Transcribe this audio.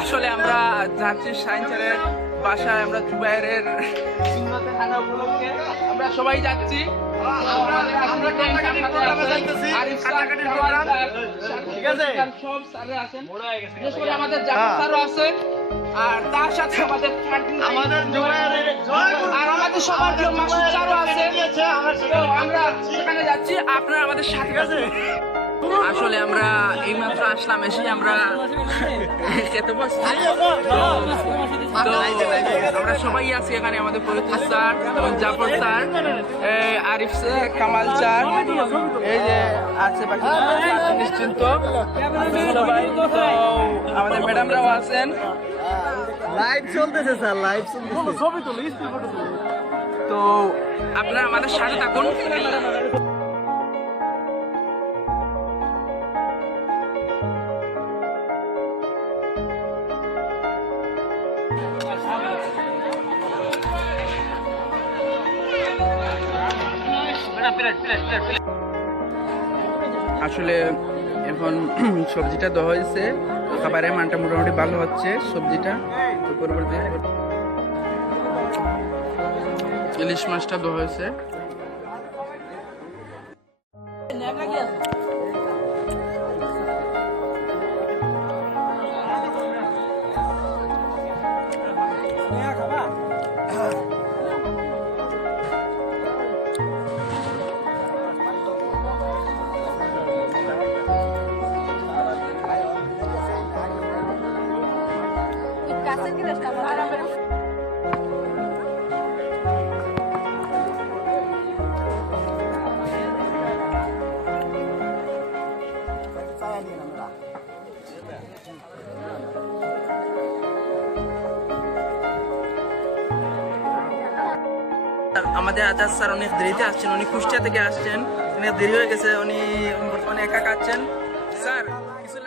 আসলে আমরা যাচ্ছি সাইন্সের বাসায়, আমরা জুবাইরের সুন্নতে খানা উপলক্ষে আমরা সবাই যাচ্ছি। ঠিক আছে, সব স্যাররা আছেন, বিশেষ করে আমাদের জাফর স্যারও আছেন, আর তার সাথে আমাদের আর আমাদের সবার প্রিয় মাসুদ স্যারও আছেন। আমরা সেখানে যাচ্ছি, আপনারা আমাদের সাথে আছেন। আসলে আমরা এইমাত্র আসলাম, এসে আমরা খেতে বসছি। তো আমরা সবাই আছি এখানে, আমাদের পরিচিত স্যার এবং Jafar sir, Arif sir, Kamal sir, এই যে আছে বাকি নিশ্চিন্ত সবাই। তো আমাদের ম্যাডামরাও আছেন। লাইভ চলতেছে স্যার, লাইভ চলতেছে। তো আপনারা আমাদের সাথে থাকুন। আসলে এখন সবজিটা দেওয়া হয়েছে, খাবারের মানটা মোটামুটি ভালো হচ্ছে সবজিটা। তো পরবর্তী ইলিশ মাছটা দেওয়া হয়েছে। আমাদের আজাদ স্যার অনেক দেরিতে আসছেন, উনি কুষ্টিয়া থেকে আসছেন, অনেক দেরি হয়ে গেছে, উনি বর্তমানে একা কাটছেন। স্যার কিছু